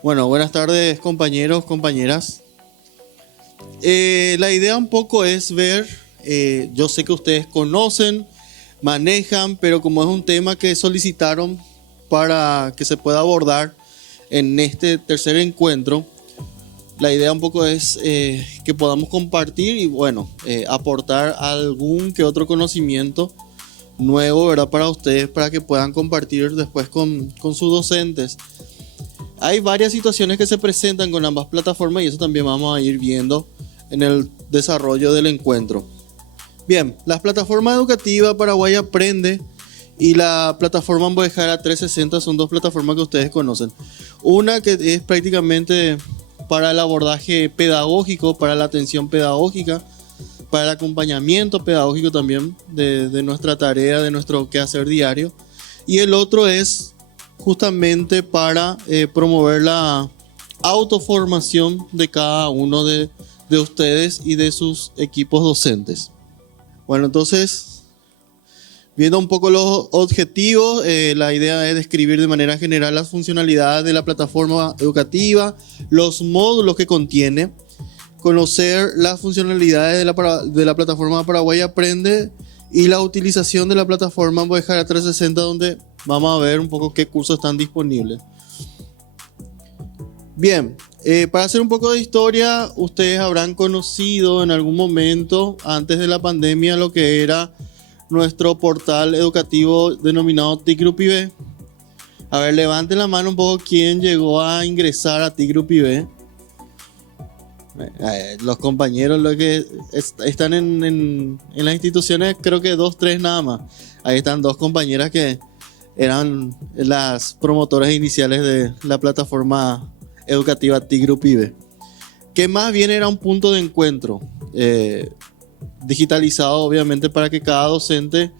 Bueno, buenas tardes compañeros, compañeras. La idea un poco es ver, yo sé que ustedes conocen, manejan, pero como es un tema que solicitaron para que se pueda abordar en este tercer encuentro, la idea un poco es que podamos compartir y bueno, aportar algún que otro conocimiento nuevo, ¿verdad? Para ustedes, para que puedan compartir después con sus docentes. Hay varias situaciones que se presentan con ambas plataformas y eso también vamos a ir viendo en el desarrollo del encuentro. Bien, las plataformas educativas Paraguay Aprende y la plataforma Mbojara 360 son dos plataformas que ustedes conocen. Una que es prácticamente para el abordaje pedagógico, para la atención pedagógica, para el acompañamiento pedagógico también de nuestra tarea, de nuestro quehacer diario. Y el otro es justamente para promover la autoformación de cada uno de ustedes y de sus equipos docentes. Bueno, entonces, viendo un poco los objetivos, la idea es describir de manera general las funcionalidades de la plataforma educativa, los módulos que contiene, conocer las funcionalidades de la plataforma Paraguay Aprende y la utilización de la plataforma Mbojara 360, donde vamos a ver un poco qué cursos están disponibles. Bien, para hacer un poco de historia, ustedes habrán conocido en algún momento, antes de la pandemia, lo que era nuestro portal educativo denominado TIC Grupo IB. A ver, levanten la mano un poco quién llegó a ingresar a TIC Grupo IB. Los compañeros los que están en las instituciones, creo que 2, 3 nada más. Ahí están dos compañeras que eran las promotoras iniciales de la plataforma educativa TIC Grupo IB, que más bien era un punto de encuentro digitalizado, obviamente, para que cada docente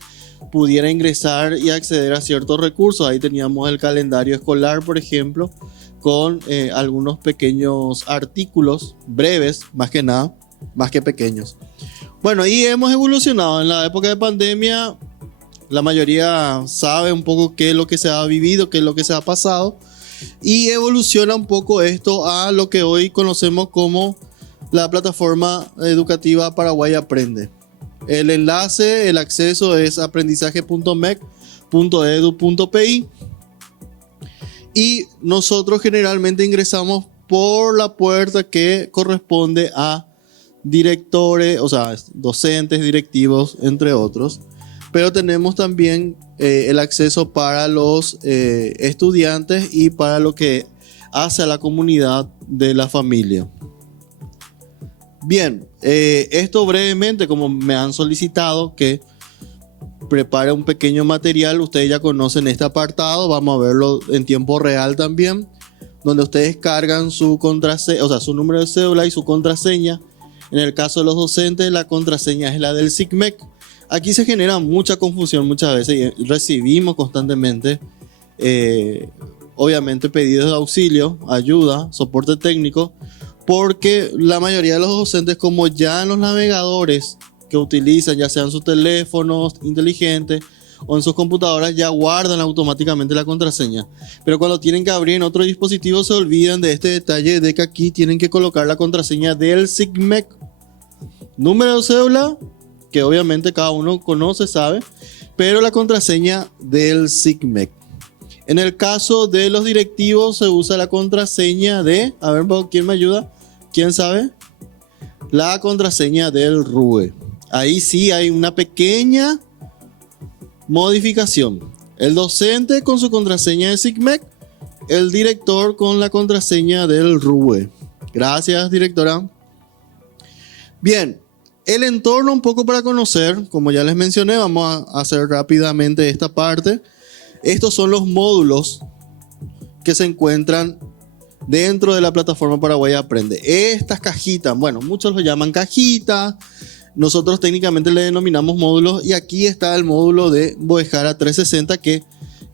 pudiera ingresar y acceder a ciertos recursos. Ahí teníamos el calendario escolar, por ejemplo, con algunos pequeños artículos breves, más que nada, más que pequeños. Bueno, y hemos evolucionado. En la época de pandemia, la mayoría sabe un poco qué es lo que se ha vivido, qué es lo que se ha pasado, y evoluciona un poco esto a lo que hoy conocemos como la plataforma educativa Paraguay Aprende. El enlace, el acceso es aprendizaje.mec.edu.pi. Y nosotros generalmente ingresamos por la puerta que corresponde a directores, o sea, docentes, directivos, entre otros. Pero tenemos también el acceso para los estudiantes y para lo que hace a la comunidad de la familia. Bien, esto brevemente, como me han solicitado que prepare un pequeño material. Ustedes ya conocen este apartado, vamos a verlo en tiempo real también, donde ustedes cargan su contraseña, o sea, su número de cédula y su contraseña. En el caso de los docentes, la contraseña es la del SICMEC. Aquí se genera mucha confusión muchas veces y recibimos constantemente, obviamente, pedidos de auxilio, ayuda, soporte técnico, porque la mayoría de los docentes, como ya en los navegadores que utilizan, ya sean sus teléfonos inteligentes o en sus computadoras, ya guardan automáticamente la contraseña. Pero cuando tienen que abrir en otro dispositivo se olvidan de este detalle de que aquí tienen que colocar la contraseña del SICMEC. Número de cédula, que obviamente cada uno conoce, sabe, pero la contraseña del SICMEC. En el caso de los directivos se usa la contraseña de, a ver, ¿quién me ayuda? ¿Quién sabe? La contraseña del RUE. Ahí sí hay una pequeña modificación. El docente con su contraseña de SICMEC, el director con la contraseña del RUE. Gracias, directora. Bien, el entorno un poco para conocer, como ya les mencioné, vamos a hacer rápidamente esta parte. Estos son los módulos que se encuentran dentro de la plataforma Paraguay Aprende. Estas cajitas, bueno, muchos lo llaman cajitas. Nosotros técnicamente le denominamos módulos y aquí está el módulo de Mbojara 360 que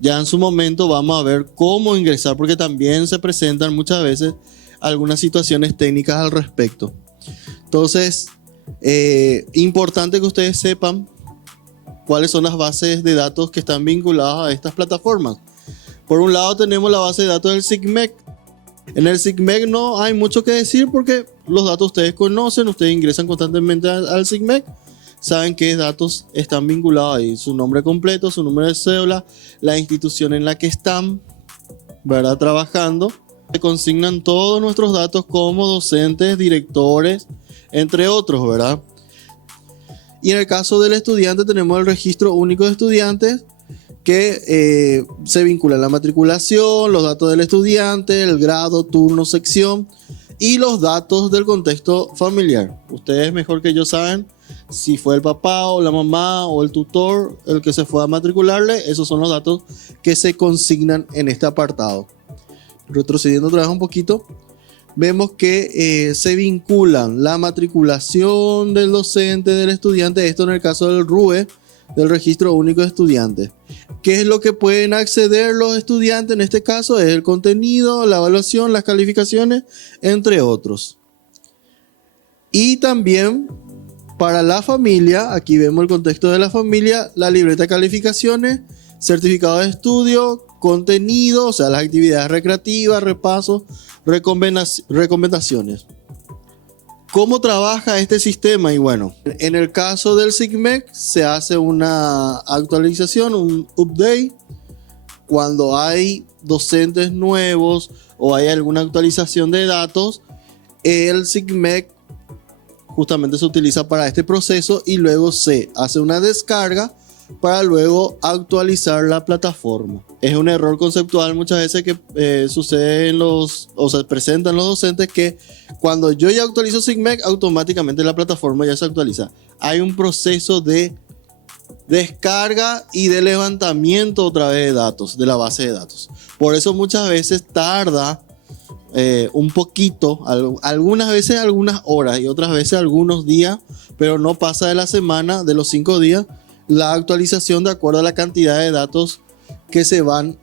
ya en su momento vamos a ver cómo ingresar porque también se presentan muchas veces algunas situaciones técnicas al respecto. Entonces, importante que ustedes sepan cuáles son las bases de datos que están vinculadas a estas plataformas. Por un lado tenemos la base de datos del SICMEC, En el SIGMEC no hay mucho que decir porque los datos ustedes conocen, ustedes ingresan constantemente al SIGMEC, saben qué datos están vinculados ahí, su nombre completo, su número de cédula, la institución en la que están, ¿verdad? Trabajando. Se consignan todos nuestros datos como docentes, directores, entre otros, ¿verdad? Y en el caso del estudiante tenemos el registro único de estudiantes, que se vincula la matriculación, los datos del estudiante, el grado, turno, sección y los datos del contexto familiar. Ustedes mejor que yo saben si fue el papá o la mamá o el tutor el que se fue a matricularle. Esos son los datos que se consignan en este apartado. Retrocediendo otra vez un poquito, vemos que se vinculan la matriculación del docente, del estudiante, esto en el caso del RUE, del Registro Único de Estudiantes. ¿Qué es lo que pueden acceder los estudiantes? En este caso es el contenido, la evaluación, las calificaciones, entre otros. Y también para la familia, aquí vemos el contexto de la familia, la libreta de calificaciones, certificado de estudio, contenido, o sea, las actividades recreativas, repasos, recomendaciones. ¿Cómo trabaja este sistema? Y bueno, en el caso del SIGMEC se hace una actualización, un update, cuando hay docentes nuevos o hay alguna actualización de datos. El SIGMEC justamente se utiliza para este proceso y luego se hace una descarga para luego actualizar la plataforma. Es un error conceptual muchas veces que sucede se presenta en los docentes, que cuando yo ya actualizo SIGMEC, automáticamente la plataforma ya se actualiza. Hay un proceso de descarga y de levantamiento otra vez de datos, de la base de datos. Por eso muchas veces tarda un poquito, algunas veces algunas horas y otras veces algunos días, pero no pasa de la semana, de los 5 días, la actualización de acuerdo a la cantidad de datos que se van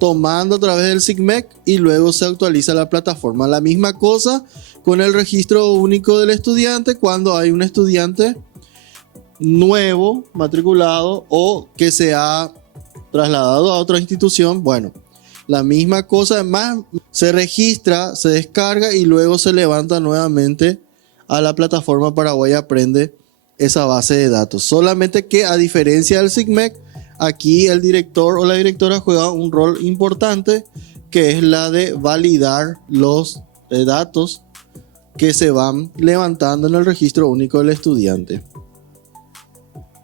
tomando a través del SIGMEC y luego se actualiza la plataforma. La misma cosa con el registro único del estudiante cuando hay un estudiante nuevo matriculado o que se ha trasladado a otra institución. Bueno, la misma cosa, además se registra, se descarga y luego se levanta nuevamente a la plataforma Paraguay Aprende esa base de datos. Solamente que a diferencia del SIGMEC, aquí el director o la directora juega un rol importante, que es la de validar los datos que se van levantando en el registro único del estudiante.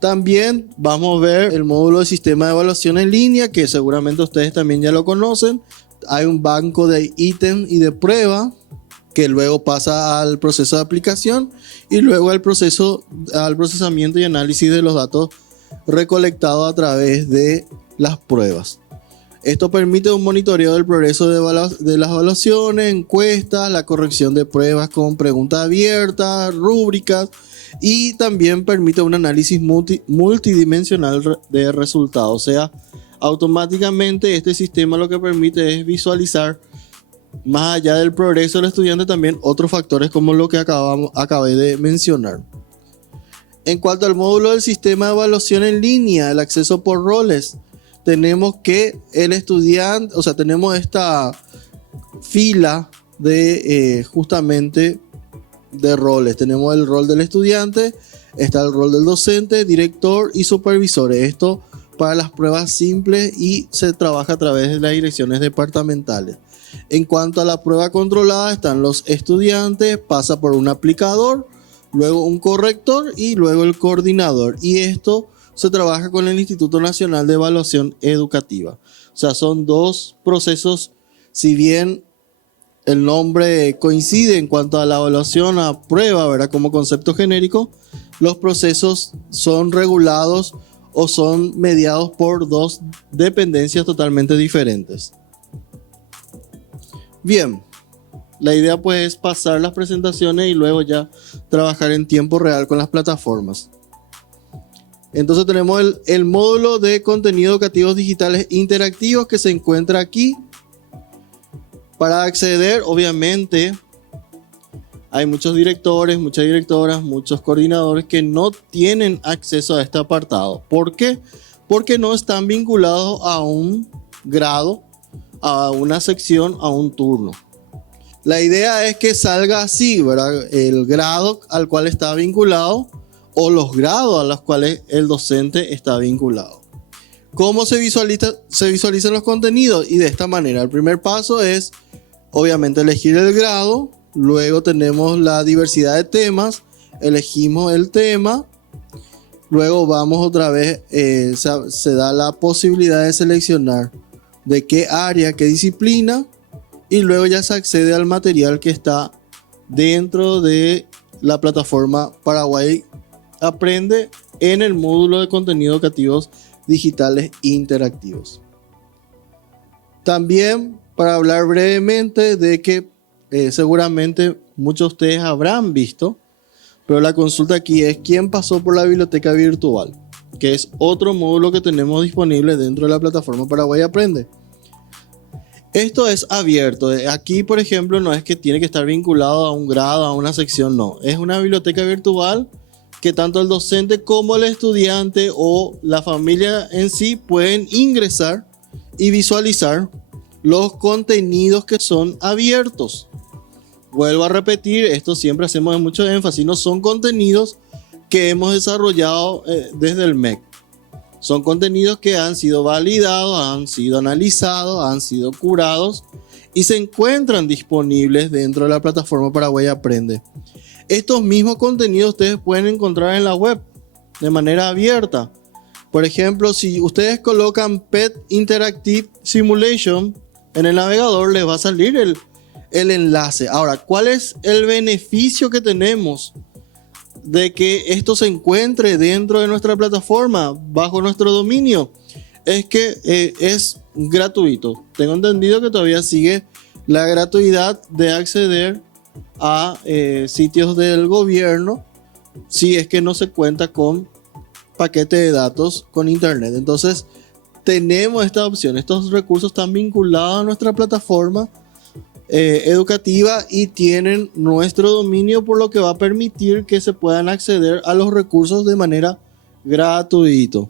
También vamos a ver el módulo de sistema de evaluación en línea, que seguramente ustedes también ya lo conocen. Hay un banco de ítem y de prueba que luego pasa al proceso de aplicación y luego al procesamiento y análisis de los datos recolectados a través de las pruebas. Esto permite un monitoreo del progreso de las evaluaciones, encuestas, la corrección de pruebas con preguntas abiertas, rúbricas, y también permite un análisis multidimensional de resultados. O sea, automáticamente este sistema lo que permite es visualizar, más allá del progreso del estudiante, también otros factores como lo que acabé de mencionar. En cuanto al módulo del sistema de evaluación en línea, el acceso por roles, tenemos que el estudiante, o sea, tenemos esta fila de justamente de roles. Tenemos el rol del estudiante, está el rol del docente, director y supervisores. Esto para las pruebas simples y se trabaja a través de las direcciones departamentales. En cuanto a la prueba controlada, están los estudiantes, pasa por un aplicador, luego un corrector y luego el coordinador. Y esto se trabaja con el Instituto Nacional de Evaluación Educativa. O sea, son dos procesos, si bien el nombre coincide en cuanto a la evaluación a prueba, ¿verdad? Como concepto genérico, los procesos son regulados o son mediados por dos dependencias totalmente diferentes. Bien, la idea pues es pasar las presentaciones y luego ya trabajar en tiempo real con las plataformas. Entonces tenemos el módulo de contenido educativos digitales interactivos que se encuentra aquí. Para acceder, obviamente, hay muchos directores, muchas directoras, muchos coordinadores que no tienen acceso a este apartado. ¿Por qué? Porque no están vinculados a un grado a una sección, a un turno. La idea es que salga así, ¿verdad? El grado al cual está vinculado o los grados a los cuales el docente está vinculado. ¿Cómo se visualizan los contenidos? Y de esta manera, el primer paso es obviamente elegir el grado, luego tenemos la diversidad de temas, elegimos el tema, luego vamos otra vez, se da la posibilidad de seleccionar de qué área, qué disciplina, y luego ya se accede al material que está dentro de la plataforma Paraguay Aprende en el módulo de contenidos educativos digitales interactivos. También para hablar brevemente de que seguramente muchos de ustedes habrán visto, pero la consulta aquí es quién pasó por la biblioteca virtual, que es otro módulo que tenemos disponible dentro de la plataforma Paraguay Aprende. Esto es abierto. Aquí, por ejemplo, no es que tiene que estar vinculado a un grado, a una sección, no. Es una biblioteca virtual que tanto el docente como el estudiante o la familia en sí pueden ingresar y visualizar los contenidos que son abiertos. Vuelvo a repetir, esto siempre hacemos mucho énfasis, no son contenidos que hemos desarrollado desde el MEC. Son contenidos que han sido validados, han sido analizados, han sido curados y se encuentran disponibles dentro de la plataforma Paraguay Aprende. Estos mismos contenidos ustedes pueden encontrar en la web de manera abierta. Por ejemplo, si ustedes colocan PET Interactive Simulation en el navegador, les va a salir el enlace. Ahora, ¿cuál es el beneficio que tenemos de que esto se encuentre dentro de nuestra plataforma, bajo nuestro dominio? Es que es gratuito. Tengo entendido que todavía sigue la gratuidad de acceder a sitios del gobierno si es que no se cuenta con paquete de datos con internet. Entonces tenemos esta opción. Estos recursos están vinculados a nuestra plataforma educativa y tienen nuestro dominio, por lo que va a permitir que se puedan acceder a los recursos de manera gratuita.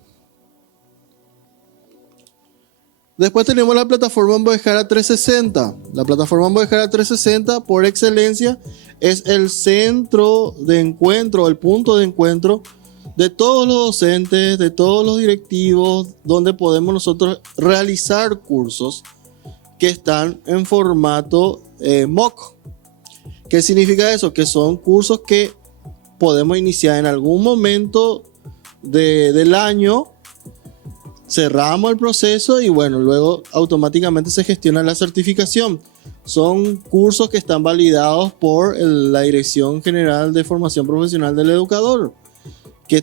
Después tenemos la plataforma Mbojara 360. La plataforma Mbojara 360 por excelencia es el centro de encuentro, el punto de encuentro de todos los docentes, de todos los directivos, donde podemos nosotros realizar cursos que están en formato MOOC. ¿Qué significa eso? Que son cursos que podemos iniciar en algún momento del año, cerramos el proceso y bueno, luego automáticamente se gestiona la certificación. Son cursos que están validados por la Dirección General de Formación Profesional del Educador, que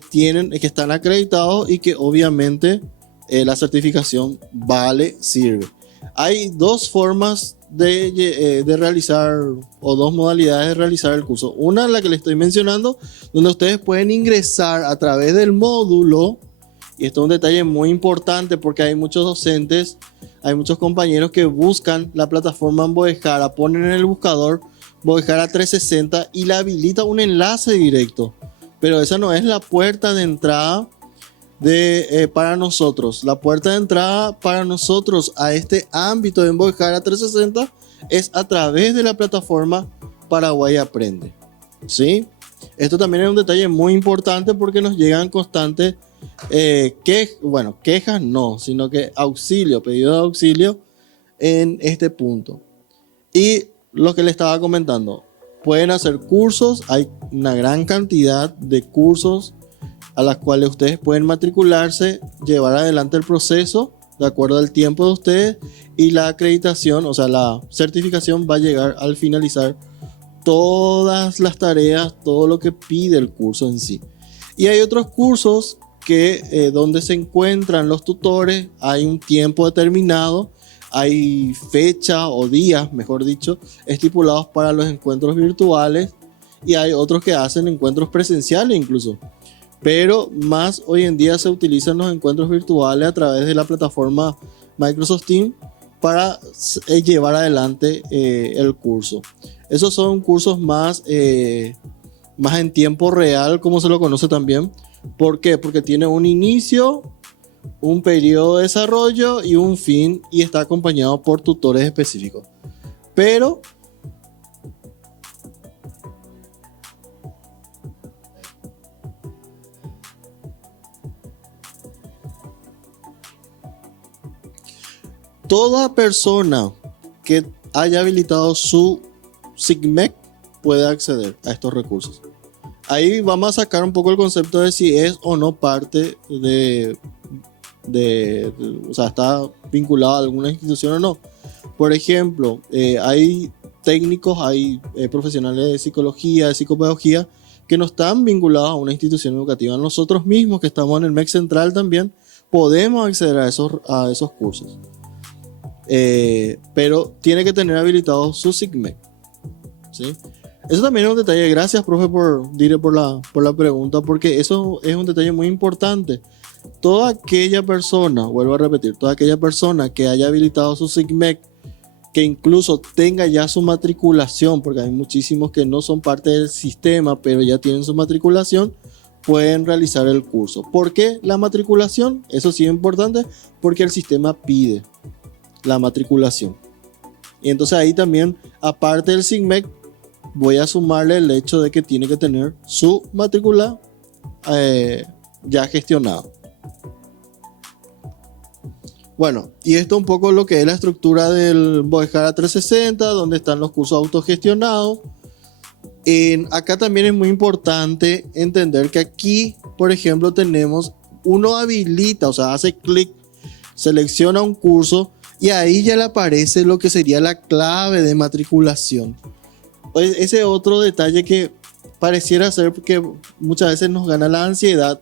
están acreditados y que obviamente la certificación sirve. Hay dos formas de realizar, o dos modalidades de realizar el curso. Una es la que les estoy mencionando, donde ustedes pueden ingresar a través del módulo. Y esto es un detalle muy importante porque hay muchos docentes, hay muchos compañeros que buscan la plataforma Mbojara, ponen en el buscador Mbojara 360 y le habilita un enlace directo. Pero esa no es la puerta de entrada para nosotros. La puerta de entrada para nosotros a este ámbito de Mbojara 360 es a través de la plataforma Paraguay Aprende. ¿Sí? Esto también es un detalle muy importante porque nos llegan constantes quejas no, sino que pedido de auxilio en este punto. Y lo que le estaba comentando, pueden hacer cursos, hay una gran cantidad de cursos a las cuales ustedes pueden matricularse, llevar adelante el proceso de acuerdo al tiempo de ustedes y la acreditación, o sea, la certificación va a llegar al finalizar todas las tareas, todo lo que pide el curso en sí. Y hay otros cursos que donde se encuentran los tutores, hay un tiempo determinado, hay fecha o días, mejor dicho, estipulados para los encuentros virtuales y hay otros que hacen encuentros presenciales incluso. Pero más hoy en día se utilizan los encuentros virtuales a través de la plataforma Microsoft Teams para llevar adelante el curso. Esos son cursos más en tiempo real, como se lo conoce también. ¿Por qué? Porque tiene un inicio, un periodo de desarrollo y un fin, y está acompañado por tutores específicos. Pero toda persona que haya habilitado su SIGMEC puede acceder a estos recursos. Ahí vamos a sacar un poco el concepto de si es o no parte o sea, está vinculado a alguna institución o no. Por ejemplo, hay técnicos, hay profesionales de psicología, de psicopedagogía, que no están vinculados a una institución educativa. Nosotros mismos, que estamos en el MEC Central también, podemos acceder a esos cursos. Pero tiene que tener habilitado su SIGMEC, ¿sí? Eso también es un detalle. Gracias, profe, por la pregunta, porque eso es un detalle muy importante. Toda aquella persona, vuelvo a repetir, toda aquella persona que haya habilitado su SIGMEC, que incluso tenga ya su matriculación, porque hay muchísimos que no son parte del sistema, pero ya tienen su matriculación, pueden realizar el curso. ¿Por qué la matriculación? Eso sí es importante, porque el sistema pide la matriculación. Y entonces ahí también, aparte del SIGMEC, voy a sumarle el hecho de que tiene que tener su matrícula ya gestionada. Bueno, y esto un poco lo que es la estructura del Boecera 360, donde están los cursos autogestionados. Acá también es muy importante entender que aquí, por ejemplo, uno habilita, o sea, hace clic, selecciona un curso y ahí ya le aparece lo que sería la clave de matriculación. Ese otro detalle que pareciera ser que muchas veces nos gana la ansiedad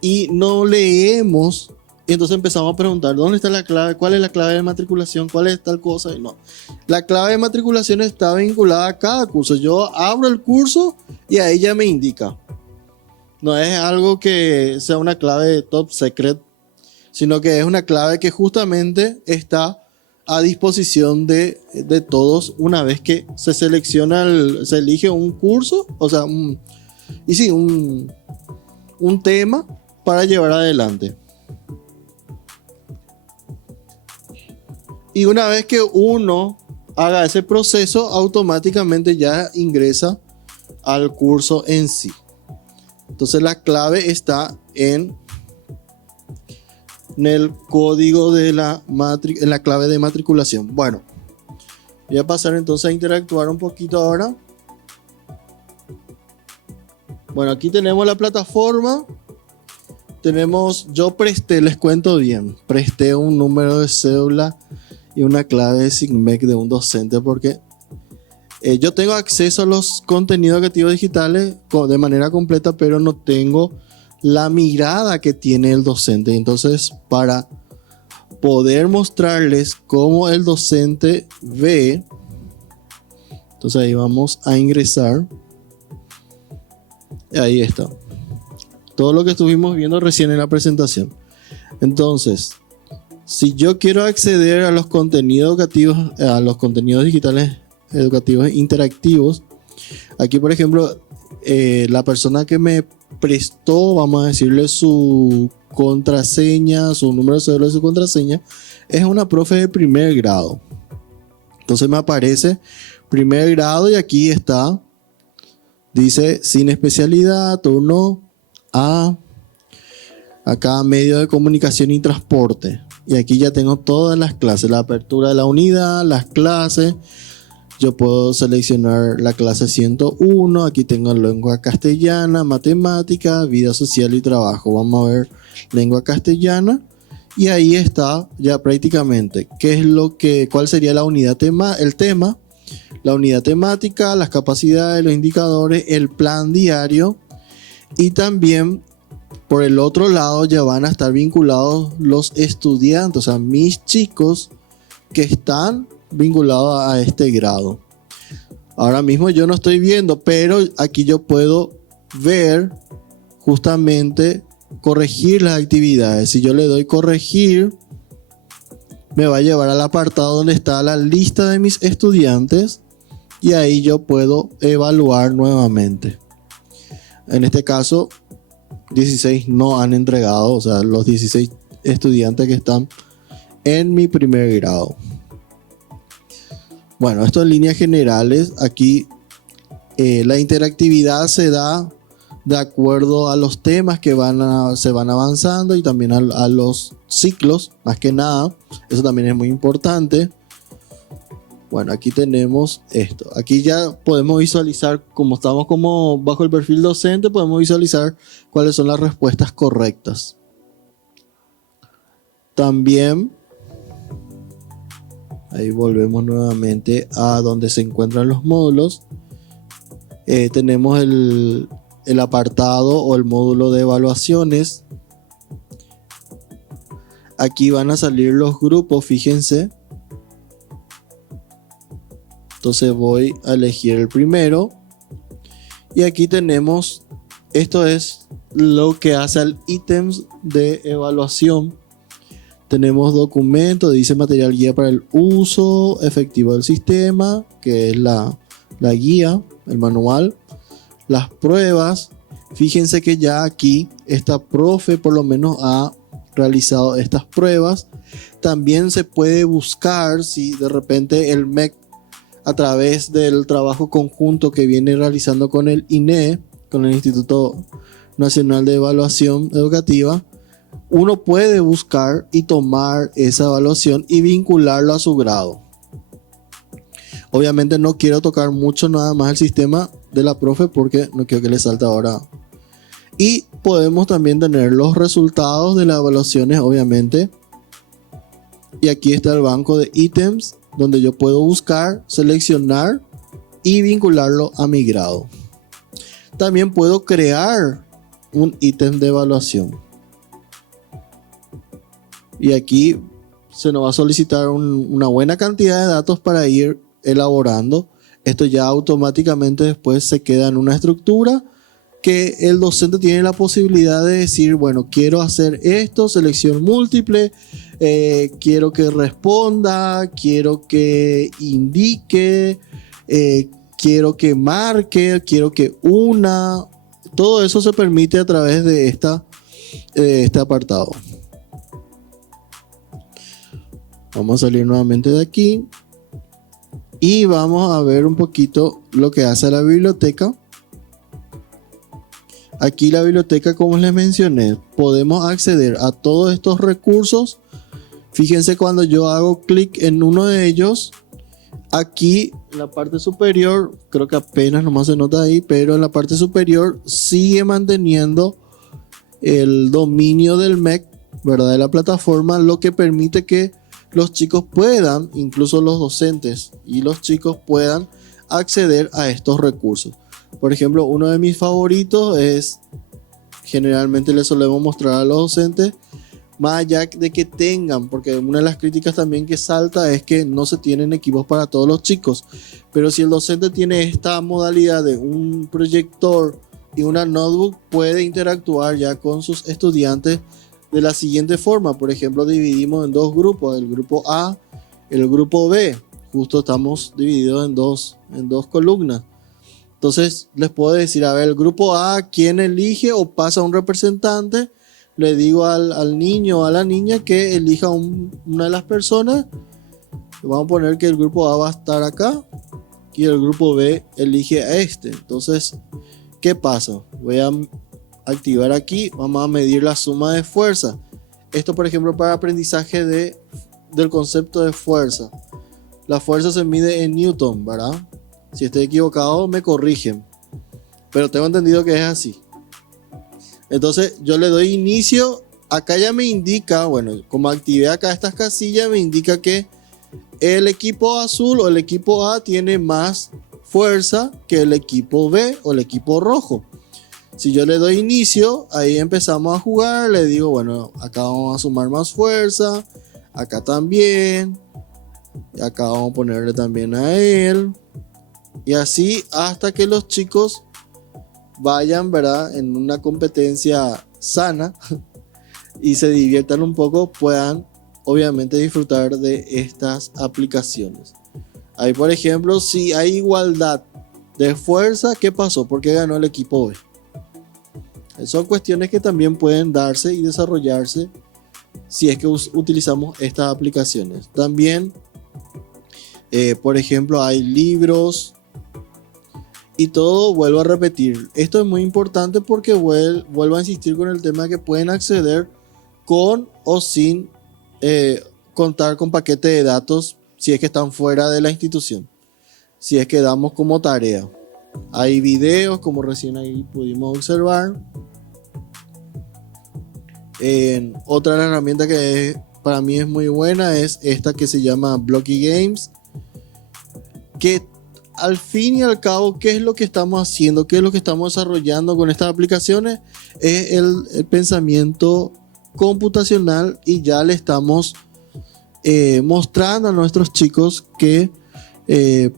y no leemos, y entonces empezamos a preguntar ¿dónde está la clave? ¿Cuál es la clave de matriculación? ¿Cuál es tal cosa? Y no, la clave de matriculación está vinculada a cada curso. Yo abro el curso y ahí ya me indica. No es algo que sea una clave top secret, sino que es una clave que justamente está a disposición de todos una vez que se selecciona, se elige un curso, o sea, un tema para llevar adelante. Y una vez que uno haga ese proceso, automáticamente ya ingresa al curso en sí. Entonces la clave está en el código de en la clave de matriculación. Bueno, voy a pasar entonces a interactuar un poquito ahora. Bueno, aquí tenemos la plataforma. Les cuento bien, presté un número de cédula y una clave de SIGMEC de un docente porque yo tengo acceso a los contenidos educativos digitales de manera completa, pero no tengo la mirada que tiene el docente. Entonces, para poder mostrarles cómo el docente ve, entonces ahí vamos a ingresar. Y ahí está. Todo lo que estuvimos viendo recién en la presentación. Entonces, si yo quiero acceder a los contenidos educativos, a los contenidos digitales educativos interactivos, aquí por ejemplo, la persona que me prestó, vamos a decirle su contraseña, su número de cédula y su contraseña, es una profe de primer grado. Entonces me aparece primer grado y aquí está, dice sin especialidad, turno A, acá medio de comunicación y transporte. Y aquí ya tengo todas las clases, la apertura de la unidad, las clases. Yo puedo seleccionar la clase 101, aquí tengo lengua castellana, matemática, vida social y trabajo. Vamos a ver lengua castellana y ahí está ya prácticamente cuál sería la unidad el tema, la unidad temática, las capacidades, los indicadores, el plan diario y también por el otro lado ya van a estar vinculados los estudiantes, o sea, mis chicos que están vinculado a este grado. Ahora mismo yo no estoy viendo, pero aquí yo puedo ver justamente corregir las actividades. Si yo le doy corregir, me va a llevar al apartado donde está la lista de mis estudiantes y ahí yo puedo evaluar nuevamente. En este caso 16 no han entregado, o sea, los 16 estudiantes que están en mi primer grado. Bueno, esto en líneas generales. Aquí la interactividad se da de acuerdo a los temas que se van avanzando y también a los ciclos, más que nada. Eso también es muy importante. Bueno, aquí tenemos esto. Aquí ya podemos visualizar, como estamos como bajo el perfil docente, podemos visualizar cuáles son las respuestas correctas. También, ahí volvemos nuevamente a donde se encuentran los módulos. Tenemos el apartado o el módulo de evaluaciones. Aquí van a salir los grupos, fíjense. Entonces voy a elegir el primero. Y aquí tenemos, esto es lo que hace al ítems de evaluación. Tenemos documento, dice material guía para el uso efectivo del sistema, que es la guía, el manual. Las pruebas, fíjense que ya aquí esta profe por lo menos ha realizado estas pruebas. También se puede buscar si de repente el MEC, a través del trabajo conjunto que viene realizando con el INE, con el Instituto Nacional de Evaluación Educativa, uno puede buscar y tomar esa evaluación y vincularlo a su grado. Obviamente no quiero tocar mucho nada más el sistema de la profe porque no quiero que le salte ahora. Y podemos también tener los resultados de las evaluaciones, obviamente. Y aquí está el banco de ítems, donde yo puedo buscar, seleccionar y vincularlo a mi grado. También puedo crear un ítem de evaluación. Y aquí se nos va a solicitar una buena cantidad de datos para ir elaborando. Esto ya automáticamente después se queda en una estructura que el docente tiene la posibilidad de decir, bueno, quiero hacer esto, selección múltiple, quiero que responda, quiero que indique, quiero que marque, quiero que una. Todo eso se permite a través de este apartado. Vamos a salir nuevamente de aquí y vamos a ver un poquito lo que hace la biblioteca. Aquí la biblioteca, como les mencioné, podemos acceder a todos estos recursos. Fíjense cuando yo hago clic en uno de ellos, aquí en la parte superior, creo que apenas nomás se nota ahí, pero en la parte superior sigue manteniendo el dominio del MEC, ¿verdad? De la plataforma, lo que permite que los chicos puedan, incluso los docentes y los chicos puedan acceder a estos recursos. Por ejemplo, uno de mis favoritos es, generalmente le solemos mostrar a los docentes, más allá de que tengan, porque una de las críticas también que salta es que no se tienen equipos para todos los chicos, pero si el docente tiene esta modalidad de un proyector y una notebook, puede interactuar ya con sus estudiantes de la siguiente forma. Por ejemplo, dividimos en dos grupos, el grupo A, el grupo B, justo estamos divididos en dos columnas. Entonces les puedo decir, a ver, el grupo A, ¿quién elige o pasa un representante? Le digo al niño o a la niña que elija una de las personas. Vamos a poner que el grupo A va a estar acá y el grupo B elige a este. Entonces, ¿qué pasa? Voy a activar aquí, vamos a medir la suma de fuerza. Esto, por ejemplo, para aprendizaje del concepto de fuerza. La fuerza se mide en Newton, ¿verdad? Si estoy equivocado, me corrigen. Pero tengo entendido que es así. Entonces, yo le doy inicio. Acá ya me indica, bueno, como activé acá estas casillas, me indica que el equipo azul o el equipo A tiene más fuerza que el equipo B o el equipo rojo. Si yo le doy inicio, ahí empezamos a jugar. Le digo, bueno, acá vamos a sumar más fuerza. Acá también. Y acá vamos a ponerle también a él. Y así hasta que los chicos vayan, ¿verdad?, en una competencia sana y se diviertan un poco, puedan obviamente disfrutar de estas aplicaciones. Ahí, por ejemplo, si hay igualdad de fuerza, ¿qué pasó? Porque ganó el equipo B. Son cuestiones que también pueden darse y desarrollarse si es que utilizamos estas aplicaciones. También, por ejemplo, hay libros y todo. Vuelvo a repetir, esto es muy importante porque vuelvo a insistir con el tema de que pueden acceder con o sin contar con paquete de datos si es que están fuera de la institución, si es que damos como tarea. Hay videos, como recién ahí pudimos observar. Otra herramienta que para mí es muy buena es esta que se llama Blocky Games, que al fin y al cabo, ¿qué es lo que estamos haciendo? ¿Qué es lo que estamos desarrollando con estas aplicaciones? Es el pensamiento computacional, y ya le estamos mostrando a nuestros chicos que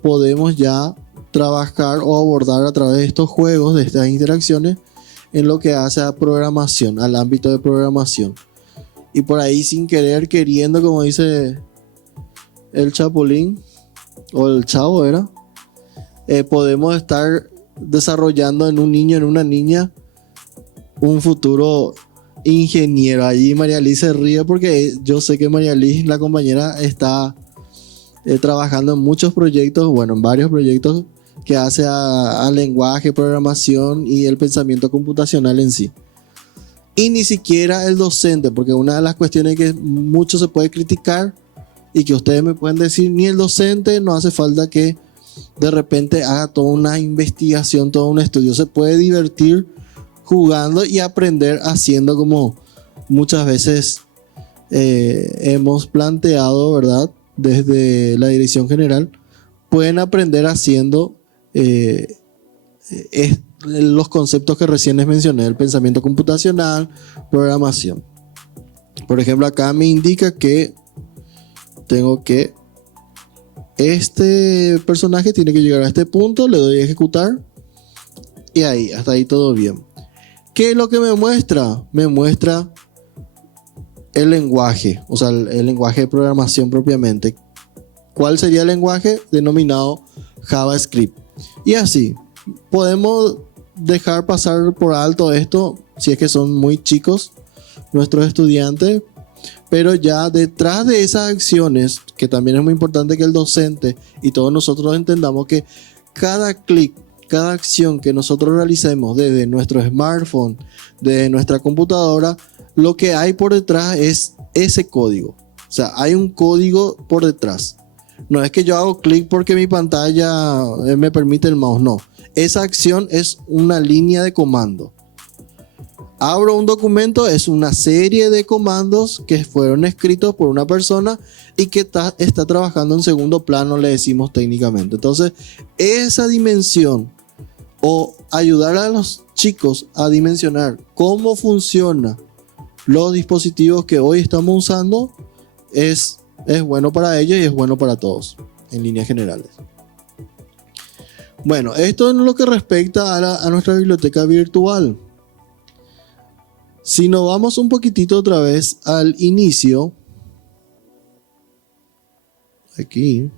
podemos ya trabajar o abordar a través de estos juegos, de estas interacciones, en lo que hace a programación, al ámbito de programación. Y por ahí, sin querer, queriendo, como dice el Chapulín, o el Chavo era, podemos estar desarrollando en un niño, en una niña, un futuro ingeniero. Allí María Liz se ríe porque yo sé que María Liz, la compañera, está trabajando en muchos proyectos, bueno, en varios proyectos que hace a lenguaje, programación y el pensamiento computacional en sí. Y ni siquiera el docente, porque una de las cuestiones que mucho se puede criticar y que ustedes me pueden decir, ni el docente no hace falta que de repente haga toda una investigación, todo un estudio. Se puede divertir jugando y aprender haciendo, como muchas veces hemos planteado, ¿verdad? Desde la dirección general, pueden aprender haciendo los conceptos que recién les mencioné, el pensamiento computacional, programación. Por ejemplo, acá me indica que tengo que este personaje tiene que llegar a este punto, le doy a ejecutar y ahí, hasta ahí todo bien. ¿Qué es lo que me muestra? Me muestra el lenguaje, o sea, el lenguaje de programación propiamente. ¿Cuál sería el lenguaje? Denominado JavaScript. Y así, podemos dejar pasar por alto esto si es que son muy chicos nuestros estudiantes, pero ya detrás de esas acciones, que también es muy importante que el docente y todos nosotros entendamos que cada clic, cada acción que nosotros realicemos desde nuestro smartphone, desde nuestra computadora, lo que hay por detrás es ese código. O sea, hay un código por detrás. No es que yo hago clic porque mi pantalla me permite el mouse, no. Esa acción es una línea de comando. Abro un documento, es una serie de comandos que fueron escritos por una persona y que está trabajando en segundo plano, le decimos técnicamente. Entonces, esa dimensión, o ayudar a los chicos a dimensionar cómo funcionan los dispositivos que hoy estamos usando, es bueno para ellos y es bueno para todos, en líneas generales. Bueno, esto en lo que respecta a nuestra biblioteca virtual. Si nos vamos un poquitito otra vez al inicio, aquí,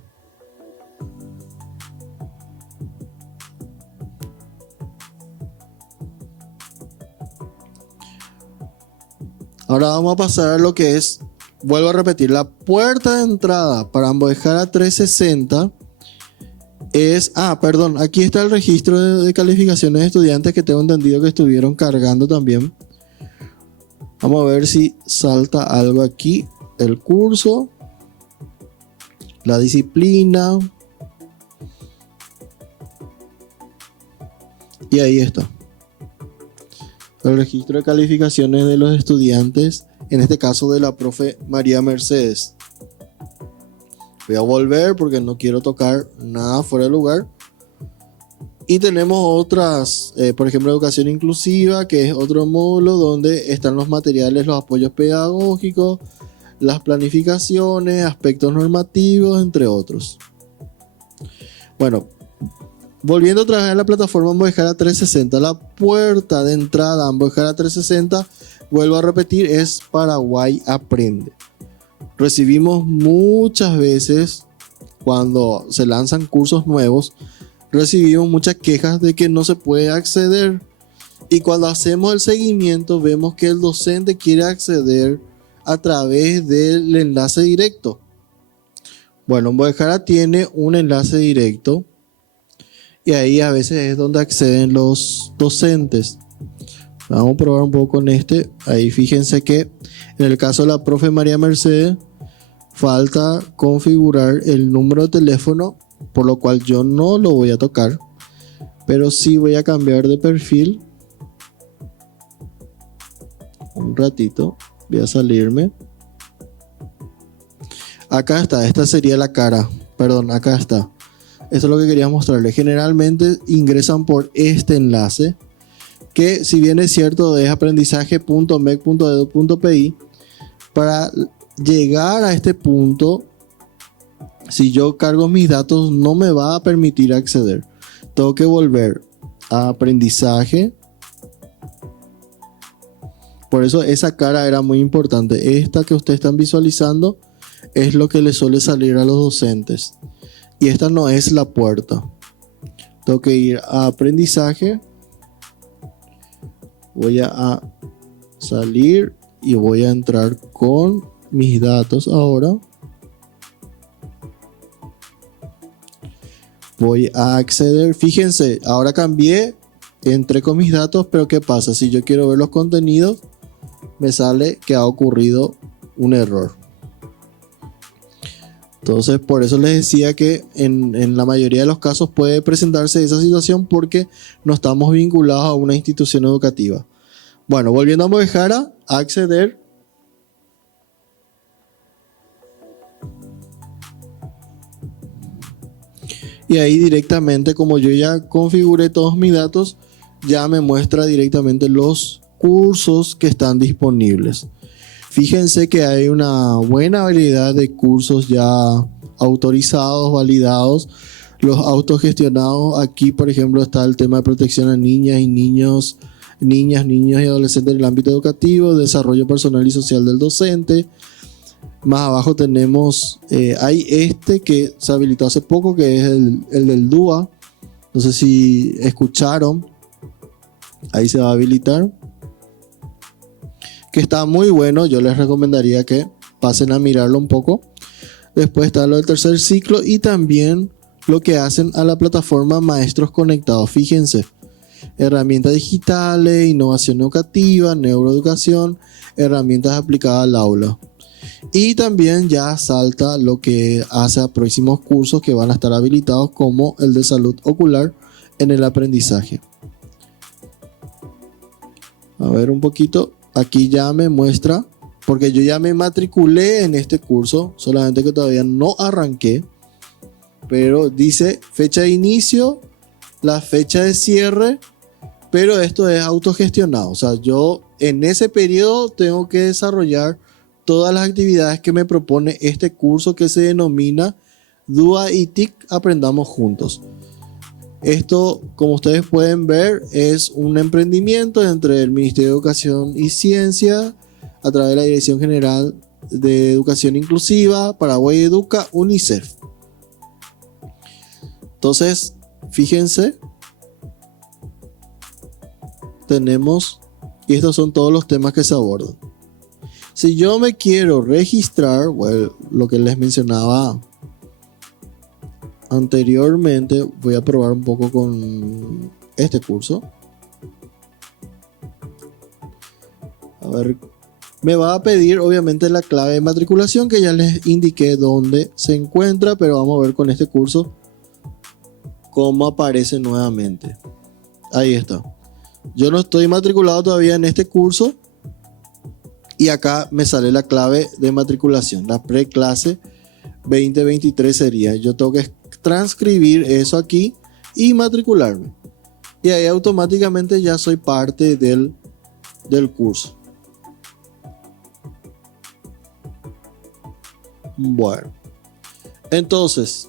ahora vamos a pasar a lo que es, vuelvo a repetir, la puerta de entrada para Ambojara 360 es, perdón, aquí está el registro de calificaciones de estudiantes que tengo entendido que estuvieron cargando también. Vamos a ver si salta algo aquí. El curso, la disciplina, y ahí está el registro de calificaciones de los estudiantes, en este caso de la profe María Mercedes. Voy a volver porque no quiero tocar nada fuera de lugar. Y tenemos otras, por ejemplo, educación inclusiva, que es otro módulo donde están los materiales, los apoyos pedagógicos, las planificaciones, aspectos normativos, entre otros. Bueno, volviendo otra vez a la plataforma Ambojara 360, la puerta de entrada a Ambojara 360, vuelvo a repetir, es Paraguay Aprende. Recibimos muchas veces, cuando se lanzan cursos nuevos, recibimos muchas quejas de que no se puede acceder, y cuando hacemos el seguimiento vemos que el docente quiere acceder a través del enlace directo. Bueno, Embojara tiene un enlace directo y ahí a veces es donde acceden los docentes. Vamos a probar un poco con este. Ahí fíjense que en el caso de la profe María Mercedes falta configurar el número de teléfono, por lo cual yo no lo voy a tocar, pero sí voy a cambiar de perfil. Un ratito, voy a salirme. Acá está, esta sería la cara. Perdón, acá está. Esto es lo que quería mostrarles. Generalmente ingresan por este enlace, que si bien es cierto es aprendizaje.mec.edu.pi. Para llegar a este punto, si yo cargo mis datos, no me va a permitir acceder. Tengo que volver a aprendizaje. Por eso esa cara era muy importante. Esta que ustedes están visualizando es lo que le suele salir a los docentes. Y esta no es la puerta. Tengo que ir a aprendizaje. Voy a salir y voy a entrar con mis datos ahora. Voy a acceder. Fíjense, ahora cambié, entré con mis datos, pero ¿qué pasa? Si yo quiero ver los contenidos, me sale que ha ocurrido un error. Entonces, por eso les decía que en la mayoría de los casos puede presentarse esa situación porque no estamos vinculados a una institución educativa. Bueno, volviendo a Embojara, acceder. Y ahí directamente, como yo ya configuré todos mis datos, ya me muestra directamente los cursos que están disponibles. Fíjense que hay una buena variedad de cursos ya autorizados, validados, los autogestionados. Aquí, por ejemplo, está el tema de protección a niñas y niños, niños y adolescentes en el ámbito educativo, desarrollo personal y social del docente. Más abajo tenemos, hay este que se habilitó hace poco, que es el del DUA. No sé si escucharon. Ahí se va a habilitar. Que está muy bueno, yo les recomendaría que pasen a mirarlo un poco. Después está lo del tercer ciclo y también lo que hacen a la plataforma Maestros Conectados. Fíjense, herramientas digitales, innovación educativa, neuroeducación, herramientas aplicadas al aula. Y también ya salta lo que hace a próximos cursos que van a estar habilitados, como el de salud ocular en el aprendizaje. A ver un poquito. Aquí ya me muestra, porque yo ya me matriculé en este curso, solamente que todavía no arranqué, pero dice fecha de inicio, la fecha de cierre, pero esto es autogestionado. O sea, yo en ese periodo tengo que desarrollar todas las actividades que me propone este curso que se denomina DUA y TIC Aprendamos Juntos. Esto, como ustedes pueden ver, es un emprendimiento entre el Ministerio de Educación y Ciencia a través de la Dirección General de Educación Inclusiva, Paraguay Educa, UNICEF. Entonces, fíjense, tenemos, y estos son todos los temas que se abordan. Si yo me quiero registrar, bueno, lo que les mencionaba anteriormente, voy a probar un poco con este curso. A ver, me va a pedir obviamente la clave de matriculación, que ya les indiqué dónde se encuentra, pero vamos a ver con este curso cómo aparece nuevamente. Ahí está. Yo no estoy matriculado todavía en este curso y acá me sale la clave de matriculación. La preclase 2023 sería. Yo tengo que transcribir eso aquí y matricularme. Y ahí automáticamente ya soy parte del curso. Bueno, entonces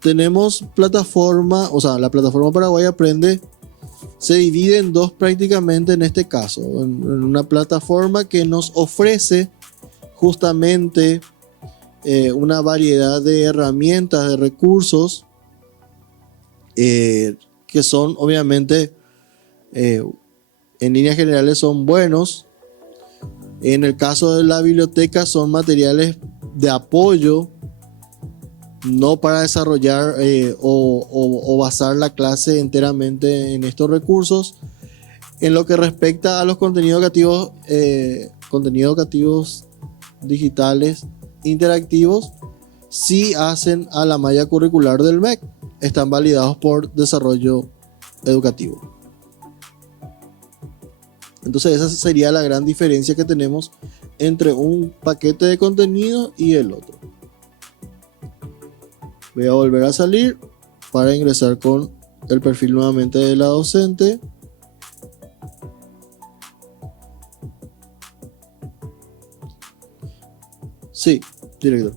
tenemos plataforma, o sea, la plataforma Paraguay Aprende se divide en dos prácticamente en este caso. En una plataforma que nos ofrece justamente una variedad de herramientas, de recursos que son obviamente en líneas generales son buenos. En el caso de la biblioteca son materiales de apoyo, no para desarrollar o basar la clase enteramente en estos recursos. En lo que respecta a los contenidos educativos digitales interactivos, sí hacen a la malla curricular del MEC, están validados por desarrollo educativo. Entonces esa sería la gran diferencia que tenemos entre un paquete de contenido y el otro. Voy a volver a salir para ingresar con el perfil nuevamente de la docente. Sí, director.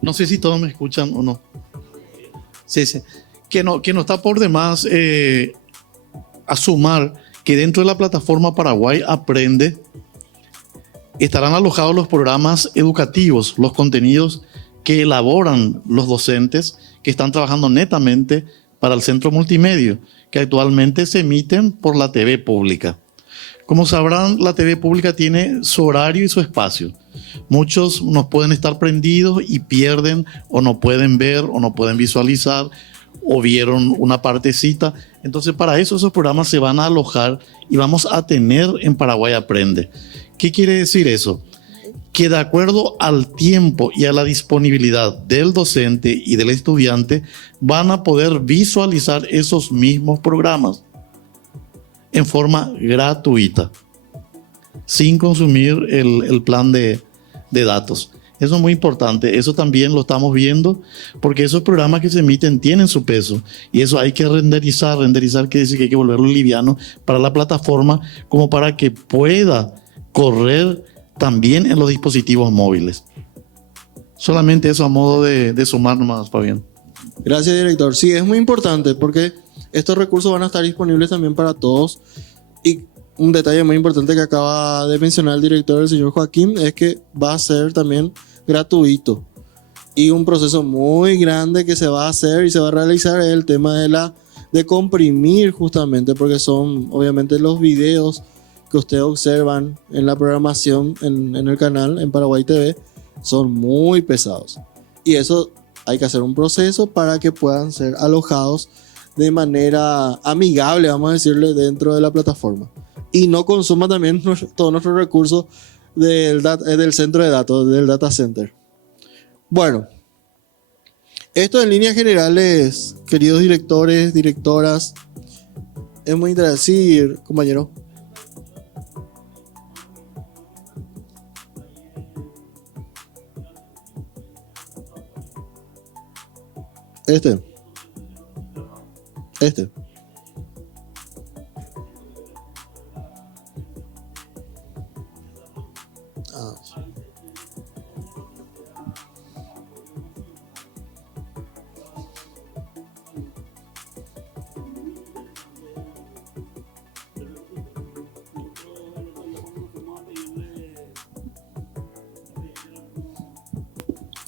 No sé si todos me escuchan o no. Sí. Que no está por demás asumar que dentro de la plataforma Paraguay Aprende estarán alojados los programas educativos, los contenidos que elaboran los docentes que están trabajando netamente para el centro multimedia, que actualmente se emiten por la TV pública. Como sabrán, la TV pública tiene su horario y su espacio. Muchos nos pueden estar prendidos y pierden o no pueden ver o no pueden visualizar o vieron una partecita. Entonces, para eso esos programas se van a alojar y vamos a tener en Paraguay Aprende. ¿Qué quiere decir eso? Que de acuerdo al tiempo y a la disponibilidad del docente y del estudiante, van a poder visualizar esos mismos programas en forma gratuita, sin consumir el plan de datos. Eso es muy importante. Eso también lo estamos viendo porque esos programas que se emiten tienen su peso y eso hay que renderizar. Renderizar quiere decir que hay que volverlo liviano para la plataforma como para que pueda correr también en los dispositivos móviles. Solamente eso a modo de sumar nomás, Fabián. Gracias, director. Sí, es muy importante porque estos recursos van a estar disponibles también para todos. Y un detalle muy importante que acaba de mencionar el director, el señor Joaquín, es que va a ser también gratuito. Y un proceso muy grande que se va a hacer y se va a realizar es el tema de comprimir, justamente porque son obviamente los videos que ustedes observan en la programación en el canal, en Paraguay TV, son muy pesados. Y eso hay que hacer un proceso para que puedan ser alojados de manera amigable, vamos a decirle, dentro de la plataforma. Y no consuma también todos nuestros recursos del centro de datos, del data center. Bueno, esto en líneas generales, queridos directores, directoras, es muy interesante. Sí, compañero. Este.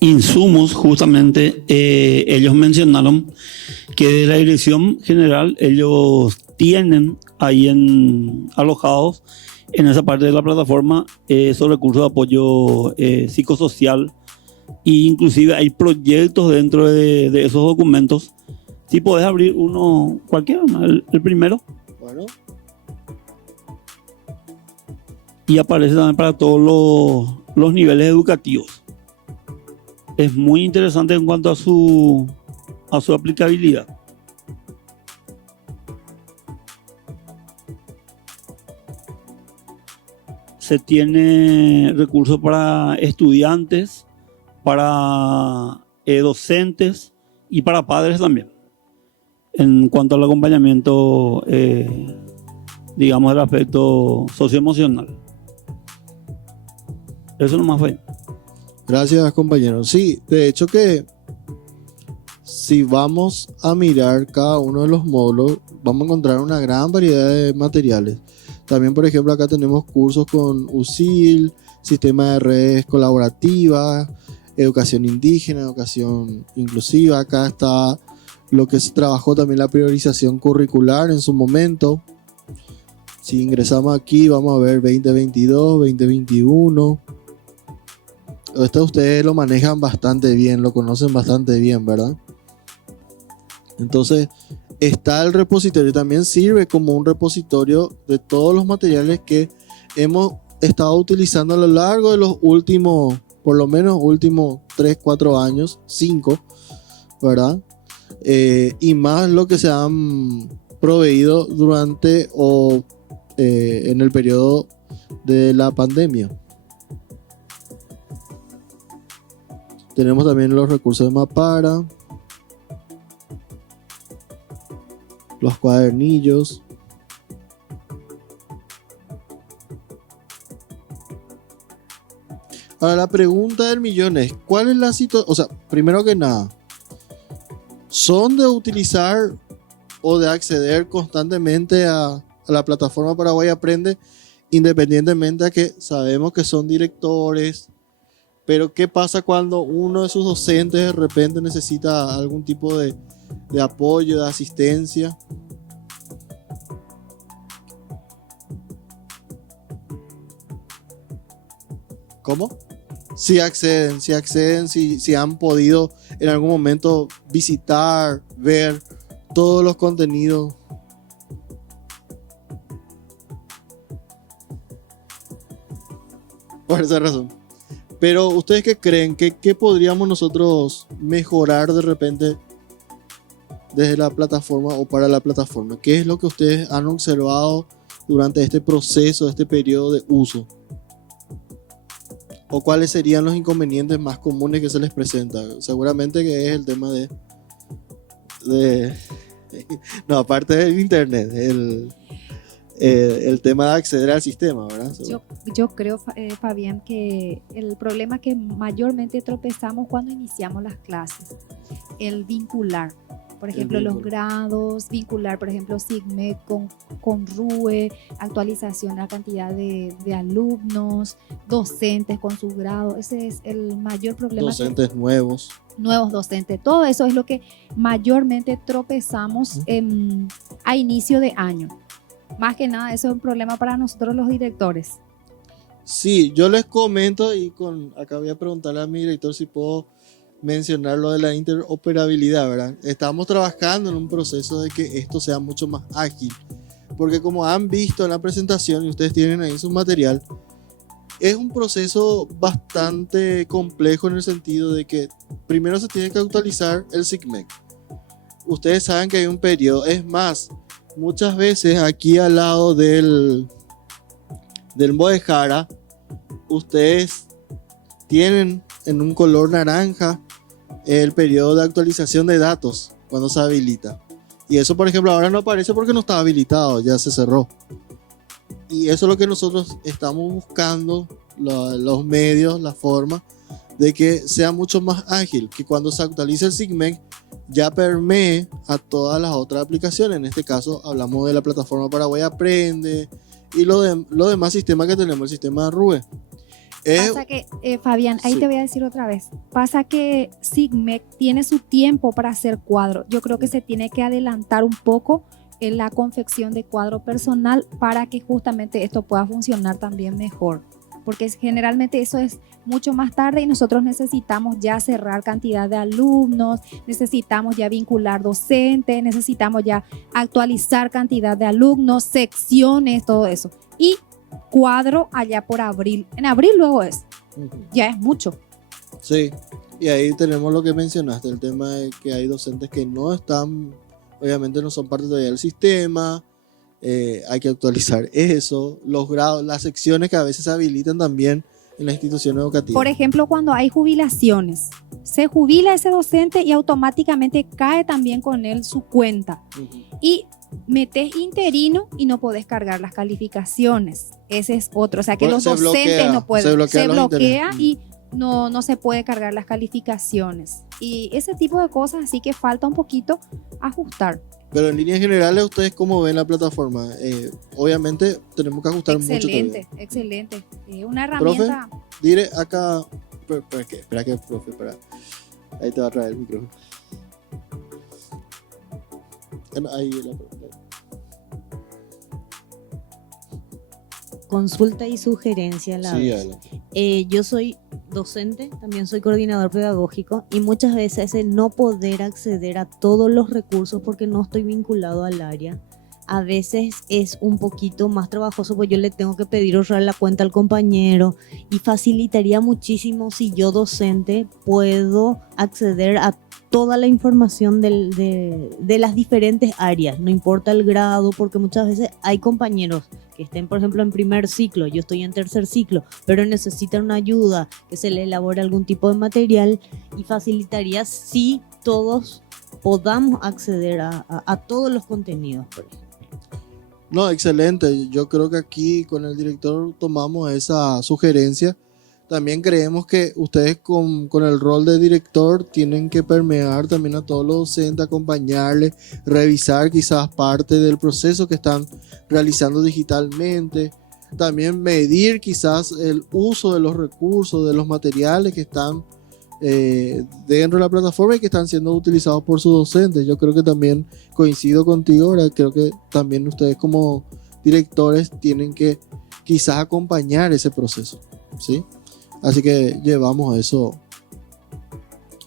Insumos, justamente, ellos mencionaron que de la dirección general ellos tienen ahí alojados en esa parte de la plataforma esos recursos de apoyo psicosocial e inclusive hay proyectos dentro de esos documentos. Si podés abrir uno, cualquiera, el primero. Bueno. Y aparece también para todos los niveles educativos. Es muy interesante en cuanto a su aplicabilidad. Se tiene recursos para estudiantes, para docentes y para padres también. En cuanto al acompañamiento, digamos, del aspecto socioemocional. Eso nomás fue. Gracias, compañero. Sí, de hecho que si vamos a mirar cada uno de los módulos, vamos a encontrar una gran variedad de materiales. También, por ejemplo, acá tenemos cursos con USIL, sistema de redes colaborativas, educación indígena, educación inclusiva. Acá está lo que se trabajó también la priorización curricular en su momento. Si ingresamos aquí, vamos a ver 2022, 2021. Esto ustedes lo manejan bastante bien, lo conocen bastante bien, ¿verdad? Entonces, está el repositorio. También sirve como un repositorio de todos los materiales que hemos estado utilizando a lo largo de los últimos, por lo menos últimos 3, 4 años, 5, ¿verdad? Y más lo que se han proveído durante o en el periodo de la pandemia. Tenemos también los recursos de Mapara, los cuadernillos. Ahora la pregunta del millón es, ¿cuál es la situación? O sea, primero que nada, ¿son de utilizar o de acceder constantemente a la plataforma Paraguay Aprende, independientemente de que sabemos que son directores? Pero ¿qué pasa cuando uno de sus docentes de repente necesita algún tipo de apoyo, de asistencia? ¿Cómo? Si acceden, si han podido en algún momento visitar, ver todos los contenidos. Por esa razón. Pero ¿ustedes qué creen? ¿Qué podríamos nosotros mejorar de repente desde la plataforma o para la plataforma? ¿Qué es lo que ustedes han observado durante este proceso, este periodo de uso? ¿O cuáles serían los inconvenientes más comunes que se les presenta? Seguramente que es el tema de no, aparte del internet, el tema de acceder al sistema, ¿verdad? Yo creo, Fabián, que el problema que mayormente tropezamos cuando iniciamos las clases, el vincular. Por ejemplo, los grados, vincular, por ejemplo, SIGMED con RUE, actualización de la cantidad de alumnos, docentes con sus grados. Ese es el mayor problema. Docentes nuevos docentes. Todo eso es lo que mayormente tropezamos a inicio de año. Más que nada, eso es un problema para nosotros los directores. Sí, yo les comento y acá voy a preguntarle a mi director si puedo mencionar lo de la interoperabilidad, ¿verdad? Estamos trabajando en un proceso de que esto sea mucho más ágil, porque como han visto en la presentación y ustedes tienen ahí su material, es un proceso bastante complejo en el sentido de que primero se tiene que actualizar el SIGMED. Ustedes saben que hay un periodo, es más, muchas veces aquí al lado del Moejara, ustedes tienen en un color naranja el periodo de actualización de datos cuando se habilita. Y eso, por ejemplo, ahora no aparece porque no está habilitado, ya se cerró. Y eso es lo que nosotros estamos buscando, los medios, la forma de que sea mucho más ágil, que cuando se actualice el SIGMED ya permee a todas las otras aplicaciones. En este caso hablamos de la plataforma Paraguay Aprende y los demás sistemas que tenemos, el sistema de RUE. Pasa que, Fabián, ahí sí. Te voy a decir otra vez. Pasa que SIGMED tiene su tiempo para hacer cuadro. Yo creo que se tiene que adelantar un poco en la confección de cuadro personal para que justamente esto pueda funcionar también mejor. Porque generalmente eso es mucho más tarde y nosotros necesitamos ya cerrar cantidad de alumnos, necesitamos ya vincular docentes, necesitamos ya actualizar cantidad de alumnos, secciones, todo eso. Y cuadro allá por abril. En abril luego ya es mucho. Sí, y ahí tenemos lo que mencionaste, el tema de que hay docentes que no están, obviamente no son parte todavía del sistema. Hay que actualizar eso, los grados, las secciones que a veces se habilitan también en la institución educativa. Por ejemplo, cuando hay jubilaciones, se jubila ese docente y automáticamente cae también con él su cuenta. Y metes interino y no podés cargar las calificaciones. Ese es otro. O sea que los docentes no pueden. Se bloquea y no se puede cargar las calificaciones. Y ese tipo de cosas, así que falta un poquito ajustar. Pero en líneas generales, ¿ustedes cómo ven la plataforma? Obviamente tenemos que ajustar mucho todavía. Excelente. Una herramienta. Profe, diré acá... Espera que, profe, espera. Ahí te va a traer el micrófono. Ahí la pregunta. Consulta y sugerencia a la Sí, vez. adelante. Yo soy docente, también soy coordinador pedagógico y muchas veces el no poder acceder a todos los recursos porque no estoy vinculado al área, a veces es un poquito más trabajoso porque yo le tengo que pedir ahorrar la cuenta al compañero y facilitaría muchísimo si yo docente puedo acceder a toda la información de las diferentes áreas, no importa el grado, porque muchas veces hay compañeros que estén, por ejemplo, en primer ciclo, yo estoy en tercer ciclo, pero necesitan una ayuda, que se les elabore algún tipo de material y facilitaría si todos podamos acceder a todos los contenidos, por ejemplo. No, excelente. Yo creo que aquí con el director tomamos esa sugerencia. También creemos que ustedes con el rol de director tienen que permear también a todos los docentes, acompañarles, revisar quizás parte del proceso que están realizando digitalmente. También medir quizás el uso de los recursos, de los materiales que están dentro de la plataforma y que están siendo utilizados por sus docentes. Yo creo que también coincido contigo, ahora creo que también ustedes como directores tienen que quizás acompañar ese proceso, ¿sí? Así que llevamos eso,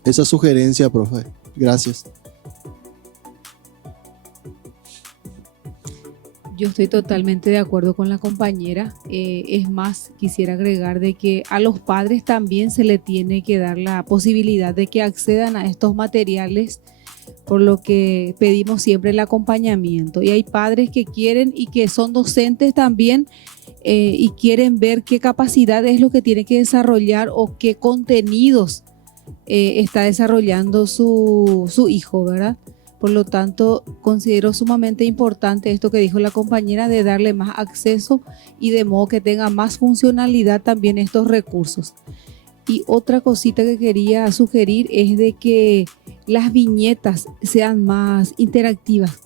esa sugerencia, profe. Gracias. Yo estoy totalmente de acuerdo con la compañera. Es más, quisiera agregar de que a los padres también se le tiene que dar la posibilidad de que accedan a estos materiales, por lo que pedimos siempre el acompañamiento. Y hay padres que quieren y que son docentes también y quieren ver qué capacidad es lo que tiene que desarrollar o qué contenidos está desarrollando su hijo, ¿verdad? Por lo tanto, considero sumamente importante esto que dijo la compañera de darle más acceso y de modo que tenga más funcionalidad también estos recursos. Y otra cosita que quería sugerir es de que las viñetas sean más interactivas.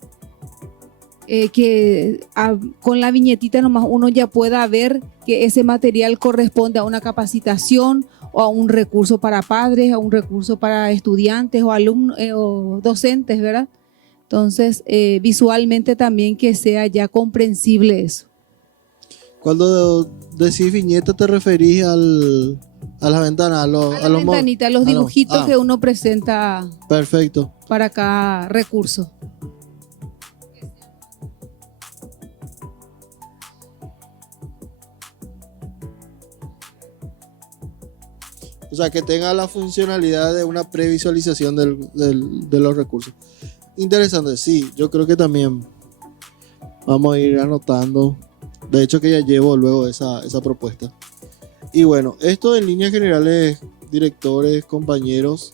Con la viñetita nomás uno ya pueda ver que ese material corresponde a una capacitación o a un recurso para padres, a un recurso para estudiantes o alumnos o docentes, ¿verdad? Entonces, visualmente también que sea ya comprensible eso. Cuando decís viñeta, ¿te referís a la ventana? A la ventanita, a los dibujitos que uno presenta. Perfecto. Para cada recurso. O sea, que tenga la funcionalidad de una previsualización de los recursos. Interesante, sí. Yo creo que también vamos a ir anotando. De hecho, que ya llevo luego esa propuesta. Y bueno, esto en líneas generales, directores, compañeros,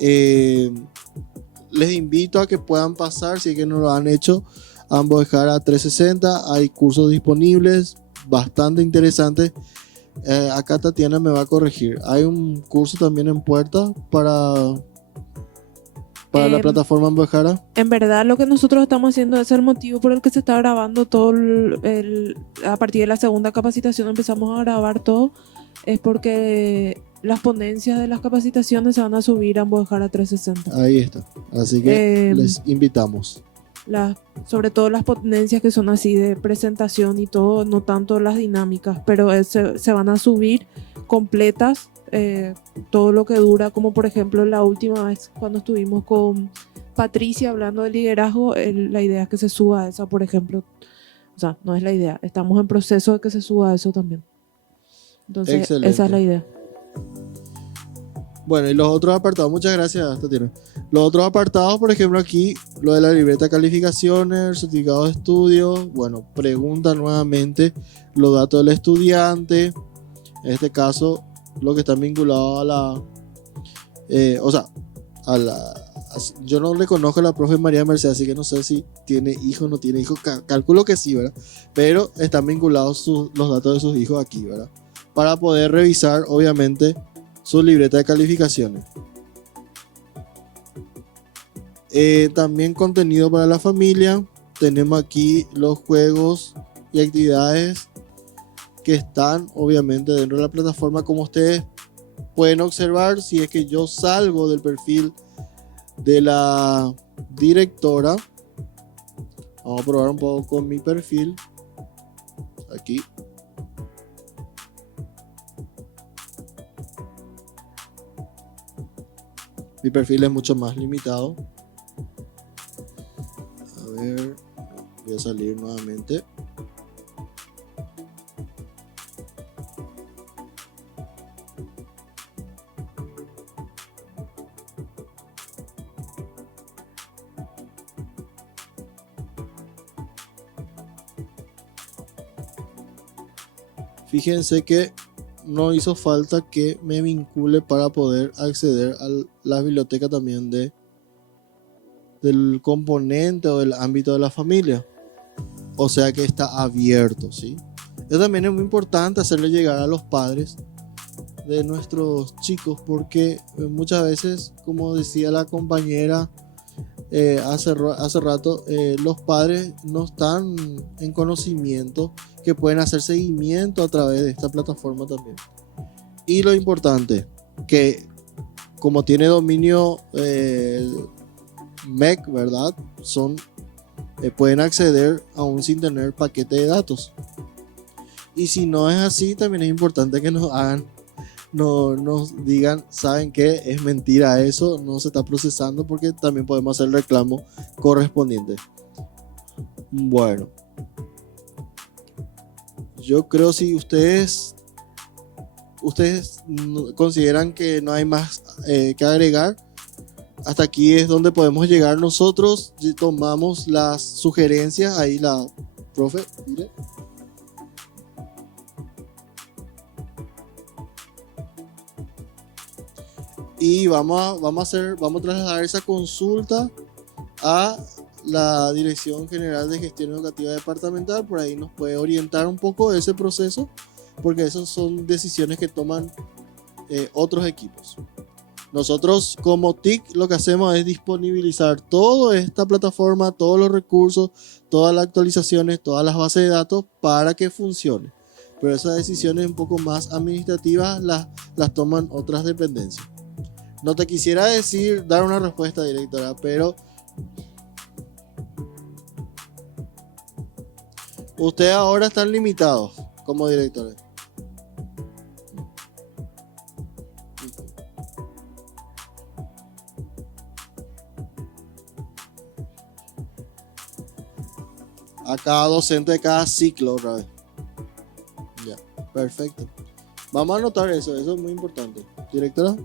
les invito a que puedan pasar, si es que no lo han hecho, a Ambojara 360. Hay cursos disponibles, bastante interesantes. Acá Tatiana me va a corregir. Hay un curso también en puerta para la plataforma Ambojara. En verdad, lo que nosotros estamos haciendo es el motivo por el que se está grabando todo a partir de la segunda capacitación empezamos a grabar todo, es porque las ponencias de las capacitaciones se van a subir a Ambojara 360. Ahí está. Así que les invitamos. Sobre todo las ponencias que son así de presentación y todo, no tanto las dinámicas, pero se van a subir completas, todo lo que dura, como por ejemplo la última vez cuando estuvimos con Patricia hablando de liderazgo, la idea es que se suba esa, por ejemplo. O sea, no es la idea, estamos en proceso de que se suba eso también. Entonces, excelente. Esa es la idea. Bueno, y los otros apartados, muchas gracias, Tatiana. Los otros apartados, por ejemplo, aquí, lo de la libreta de calificaciones, certificado de estudio. Bueno, pregunta nuevamente los datos del estudiante. En este caso, lo que están vinculados a la. Yo no le conozco a la profe María Mercedes, así que no sé si tiene hijo o no tiene hijo. Calculo que sí, ¿verdad? Pero están vinculados los datos de sus hijos aquí, ¿verdad? para poder revisar, obviamente, su libreta de calificaciones. También contenido para la familia. Tenemos aquí los juegos y actividades que están obviamente dentro de la plataforma. Como ustedes pueden observar, si es que yo salgo del perfil de la directora, vamos a probar un poco con mi perfil aquí. Mi perfil es mucho más limitado. A ver, voy a salir nuevamente. Fíjense que no hizo falta que me vincule para poder acceder a la biblioteca también del componente o del ámbito de la familia. O sea que está abierto, ¿sí? Eso también es muy importante hacerle llegar a los padres de nuestros chicos, porque muchas veces, como decía la compañera hace rato, los padres no están en conocimiento que pueden hacer seguimiento a través de esta plataforma también. Y lo importante, que como tiene dominio MEC, ¿verdad? Pueden acceder aún sin tener paquete de datos. Y si no es así, también es importante que nos digan, ¿saben qué? Es mentira eso, no se está procesando, porque también podemos hacer el reclamo correspondiente. Bueno, yo creo si ustedes consideran que no hay más que agregar, hasta aquí es donde podemos llegar nosotros. Tomamos las sugerencias, ahí la profe, mire. Y vamos a trasladar esa consulta a la Dirección General de Gestión Educativa Departamental. Por ahí nos puede orientar un poco ese proceso, porque esas son decisiones que toman otros equipos. Nosotros como TIC lo que hacemos es disponibilizar toda esta plataforma, todos los recursos, todas las actualizaciones, todas las bases de datos para que funcione. Pero esas decisiones un poco más administrativas las toman otras dependencias. No te quisiera dar una respuesta directa, pero ustedes ahora están limitados como directores. A cada docente de cada ciclo otra vez. Ya, perfecto. Vamos a anotar eso es muy importante. Directora.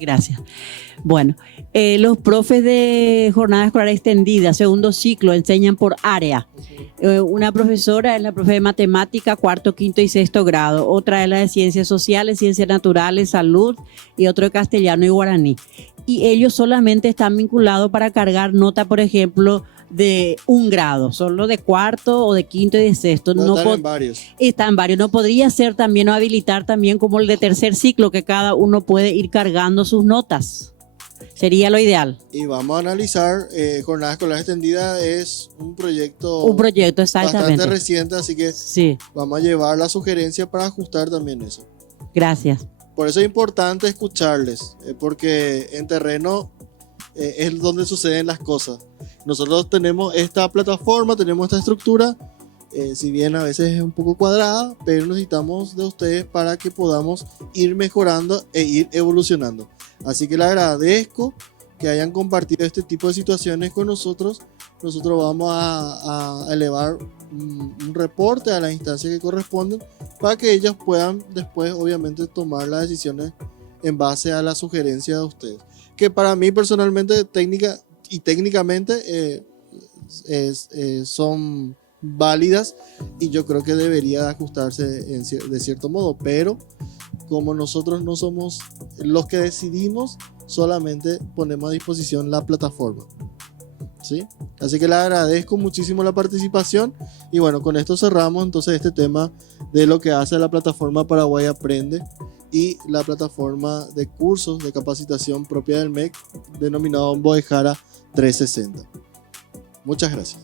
Gracias. Bueno, los profes de jornada escolar extendida, segundo ciclo, enseñan por área. Una profesora es la profe de matemática, cuarto, quinto y sexto grado. Otra es la de ciencias sociales, ciencias naturales, salud, y otro de castellano y guaraní. Y ellos solamente están vinculados para cargar nota, por ejemplo, de 1 grado, solo de cuarto o de quinto y de sexto. No están en varios. Están varios. No podría ser también o habilitar también como el de tercer ciclo, que cada uno puede ir cargando sus notas. Sería lo ideal. Y vamos a analizar, Jornada Escolar Extendida es un proyecto exactamente bastante reciente, así que sí, vamos a llevar la sugerencia para ajustar también eso. Gracias. Por eso es importante escucharles, porque en terreno es donde suceden las cosas. Nosotros tenemos esta plataforma, tenemos esta estructura, si bien a veces es un poco cuadrada, pero necesitamos de ustedes para que podamos ir mejorando e ir evolucionando. Así que le agradezco que hayan compartido este tipo de situaciones con nosotros nosotros vamos a elevar un reporte a las instancias que corresponden para que ellos puedan después obviamente tomar las decisiones en base a la sugerencia de ustedes, que para mí personalmente técnicamente son válidas y yo creo que debería ajustarse de cierto modo, pero como nosotros no somos los que decidimos, solamente ponemos a disposición la plataforma, ¿sí? Así que le agradezco muchísimo la participación y bueno, con esto cerramos entonces este tema de lo que hace la plataforma Paraguay Aprende y la plataforma de cursos de capacitación propia del MEC denominado Boejara 360. Muchas gracias.